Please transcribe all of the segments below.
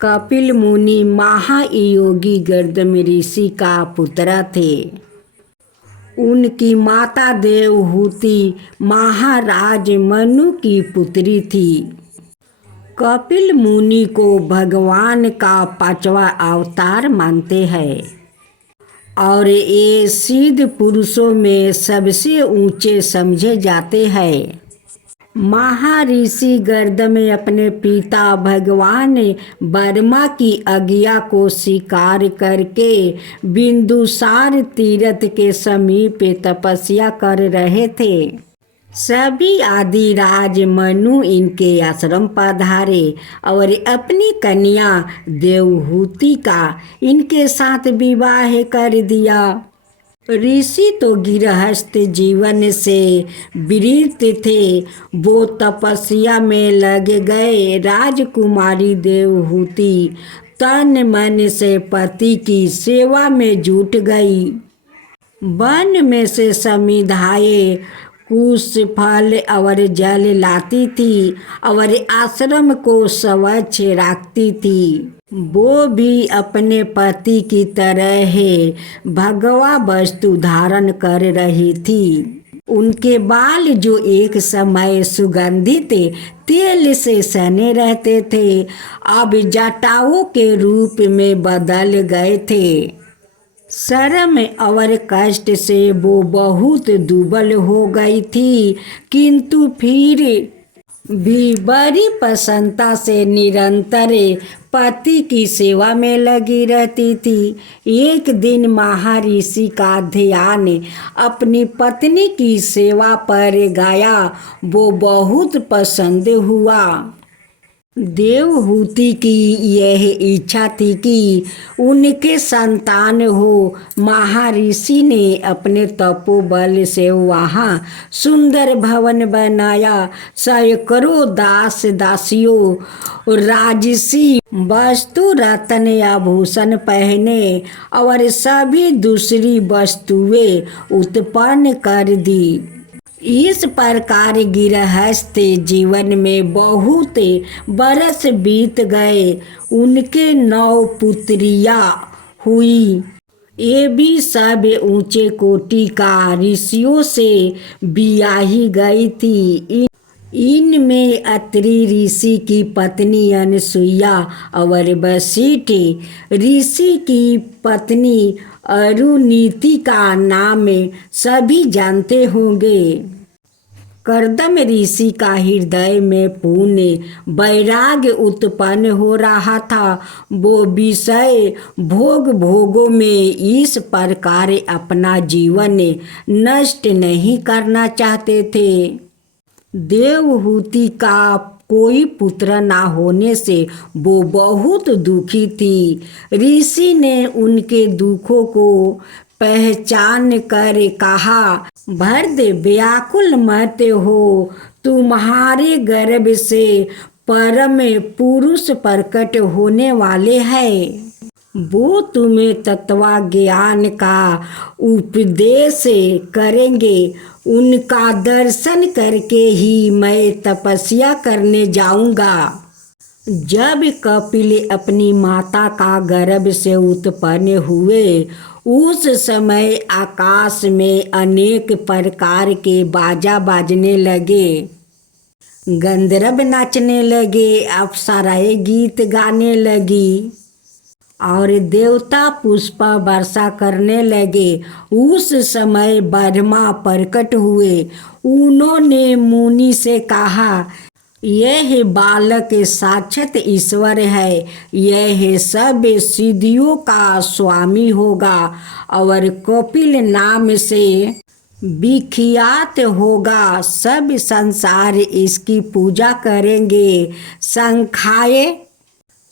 कपिल मुनि महायोगी गर्दम ऋषि का पुत्र थे। उनकी माता देवहूति महाराज मनु की पुत्री थी। कपिल मुनि को भगवान का 5वां अवतार मानते हैं और ये सिद्ध पुरुषों में सबसे ऊंचे समझे जाते हैं। महर्षि गर्दम अपने पिता भगवान ब्रह्मा की आज्ञा को स्वीकार करके बिंदुसार तीर्थ के समीप तपस्या कर रहे थे। सभी आदिराज मनु इनके आश्रम पधारे और अपनी कन्या देवहूति का इनके साथ विवाह कर दिया। ऋषि तो गृहस्थ जीवन से विरत थे, वो तपस्या में लग गए। राजकुमारी देवहूति तन मन से पति की सेवा में जुट गई। वन में से समिधाए कुश फल और जल लाती थी और आश्रम को स्वच्छ रखती थी। वो भी अपने पति की तरह भगवा वस्तु धारण कर रही थी। उनके बाल जो एक समय सुगंधित तेल से सने रहते थे, अब जटाओं के रूप में बदल गए थे। शर्म और कष्ट से वो बहुत दुबल हो गई थी, किंतु फिर भी बड़ी प्रसन्नता से निरंतर पति की सेवा में लगी रहती थी। एक दिन महर्षि का ध्यान अपनी पत्नी की सेवा पर गया। वो बहुत पसंद हुआ। देवहूति की यह इच्छा थी कि उनके संतान हो। महर्षि ने अपने तपोबल से वहाँ सुंदर भवन बनाया। सैकड़ों दास दासियों राजसी वस्तु रत्न आभूषण पहने और सभी दूसरी वस्तुएं उत्पन्न कर दी। इस प्रकार गृहस्थ जीवन में बहुत बरस बीत गए। उनके 9 पुत्रियां हुई। ये भी सब ऊंचे कोटि का ऋषियों से ब्याही गई थी। इनमें अत्रि ऋषि की पत्नी अनसुईया और वशिष्ठ ऋषि की पत्नी अरुनीति का नाम सभी जानते होंगे। कर्दम ऋषि का हृदय में पूर्ण वैराग्य उत्पन्न हो रहा था। वो विषय भोगों में इस प्रकार अपना जीवन नष्ट नहीं करना चाहते थे। देवहूति का कोई पुत्र ना होने से वो बहुत दुखी थी। ऋषि ने उनके दुखों को पहचान कर कहा, भरदे व्याकुल मत हो, तुम्हारे गर्भ से परम पुरुष प्रकट होने वाले हैं। वो तुम्हें तत्व ज्ञान का उपदेश करेंगे। उनका दर्शन करके ही मैं तपस्या करने जाऊंगा। जब कपिल अपनी माता का गर्भ से उत्पन्न हुए, उस समय आकाश में अनेक प्रकार के बाजा बाजने लगे। गंधर्व नाचने लगे, अप्सराएं गीत गाने लगी और देवता पुष्प वर्षा करने लगे। उस समय ब्रह्मा प्रकट हुए। उन्होंने मुनि से कहा, यह बालक साक्षात ईश्वर है। यह सब सिद्धियों का स्वामी होगा और कपिल नाम से विख्यात होगा। सब संसार इसकी पूजा करेंगे। संख्याय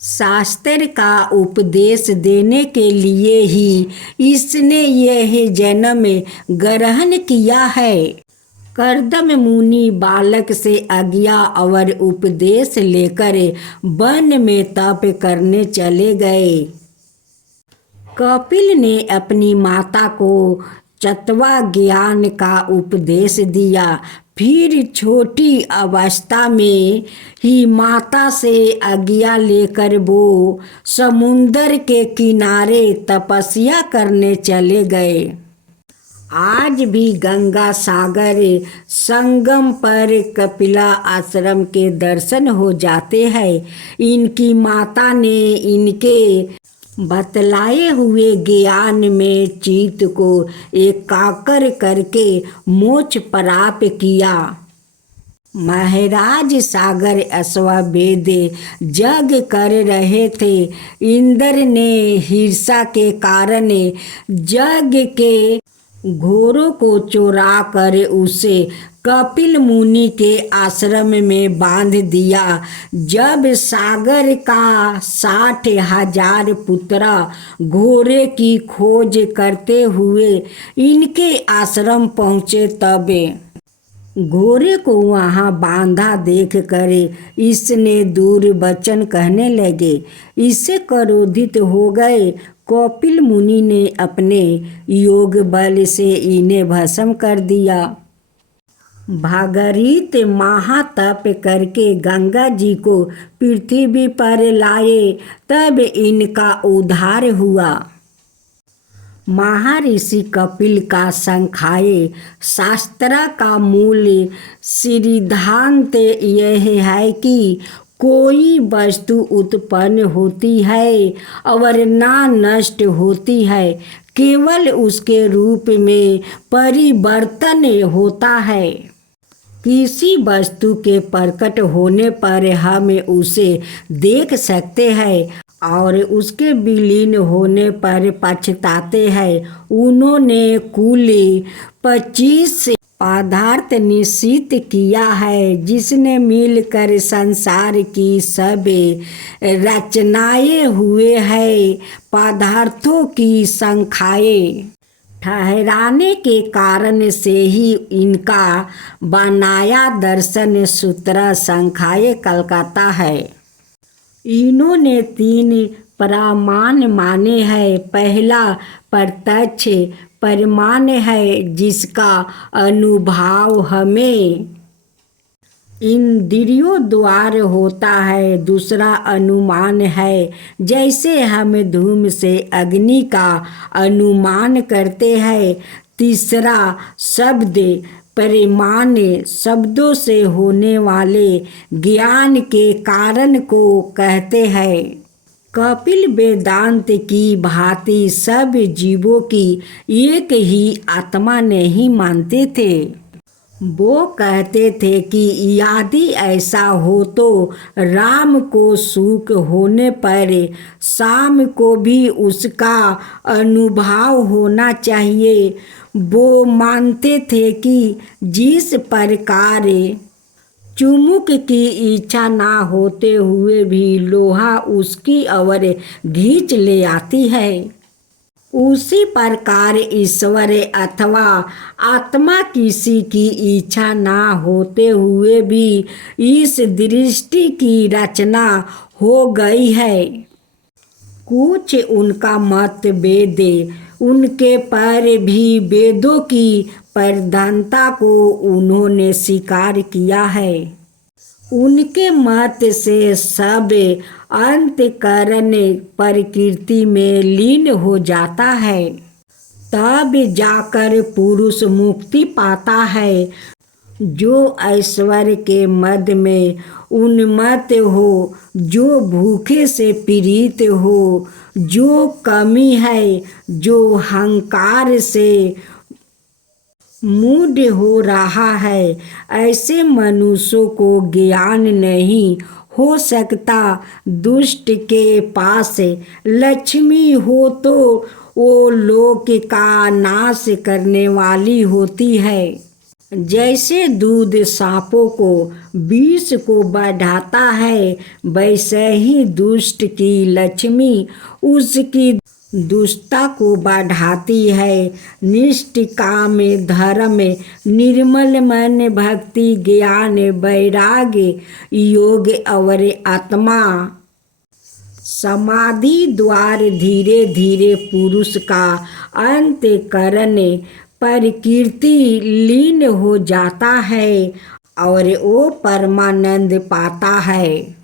शास्त्र का उपदेश देने के लिए ही इसने यह जन्म ग्रहण किया है। कर्दम मुनि बालक से आज्ञा और उपदेश लेकर वन में तप करने चले गए। कपिल ने अपनी माता को तत्व ज्ञान का उपदेश दिया। फिर छोटी अवस्था में ही माता से आज्ञा लेकर वो समुंदर के किनारे तपस्या करने चले गए। आज भी गंगा सागर संगम पर कपिला आश्रम के दर्शन हो जाते हैं। इनकी माता ने इनके बतलाए हुए ज्ञान में चित्त को एकाग्र करके मोक्ष प्राप्त किया। महाराज सागर अश्वमेध यज्ञ कर रहे थे। इंद्र ने ईर्ष्या के कारण यज्ञ के घोड़ों को चुरा कर उसे कपिल मुनि के आश्रम में बांध दिया। जब सागर का 60,000 पुत्र घोड़े की खोज करते हुए इनके आश्रम पहुँचे, तब घोड़े को वहाँ बांधा देख कर इसने दूर वचन कहने लगे। इससे क्रोधित हो गए। कपिल मुनि ने अपने योग बल से इन्हें भस्म कर दिया। भागीरथ महातप करके गंगा जी को पृथ्वी पर लाए, तब इनका उद्धार हुआ। महर्षि कपिल का संख्याय शास्त्र का मूल सिद्धांत यह है कि कोई वस्तु उत्पन्न होती है और ना नष्ट होती है, केवल उसके रूप में परिवर्तन होता है। किसी वस्तु के प्रकट होने पर हम उसे देख सकते हैं और उसके विलीन होने पर पछताते हैं। उन्होंने कुल 25 पदार्थ निश्चित किया है, जिसने मिलकर संसार की सब रचनाएं हुए हैं। पदार्थों की संख्याएं ठहराने के कारण से ही इनका बनाया दर्शन सूत्र संख्याएं कलकत्ता है। इन्होंने 3 प्रमाण माने हैं। पहला प्रत्यक्ष प्रमाण है, जिसका अनुभव हमें इंद्रियों द्वारा होता है। दूसरा अनुमान है, जैसे हम धूम से अग्नि का अनुमान करते हैं। तीसरा शब्द परिमाण, शब्दों से होने वाले ज्ञान के कारण को कहते हैं। कपिल वेदांत की भांति सब जीवों की एक ही आत्मा नहीं मानते थे। वो कहते थे कि यदि ऐसा हो तो राम को सुख होने पर शाम को भी उसका अनुभव होना चाहिए। वो मानते थे कि जिस प्रकार चुमुक की इच्छा ना होते हुए भी लोहा उसकी ओर खींच ले आती है, उसी प्रकार ईश्वर अथवा आत्मा किसी की इच्छा ना होते हुए भी इस दृष्टि की रचना हो गई है। कुछ उनका मत वेद उनके पर भी वेदों की प्रधानता को उन्होंने स्वीकार किया है। उनके मत से सब अंतःकरण प्रकृति में लीन हो जाता है, तब जाकर पुरुष मुक्ति पाता है। जो ऐश्वर्य के मद में उन्मत्त हो, जो भूखे से पीड़ित हो, जो कमी है, जो अहंकार से मूढ़ हो रहा है, ऐसे मनुष्यों को ज्ञान नहीं हो सकता। दुष्ट के पास लक्ष्मी हो तो वो लोक का नाश करने वाली होती है। जैसे दूध सांपों को विष को बढ़ाता है, वैसे ही दुष्ट की लक्ष्मी उसकी दुष्टता को बढ़ाती है। निष्काम धर्म, निर्मल मन, भक्ति, ज्ञान, वैराग्य, योग और आत्मा समाधि द्वारा धीरे धीरे पुरुष का अंतःकरण प्रकृति लीन हो जाता है और वो परमानंद पाता है।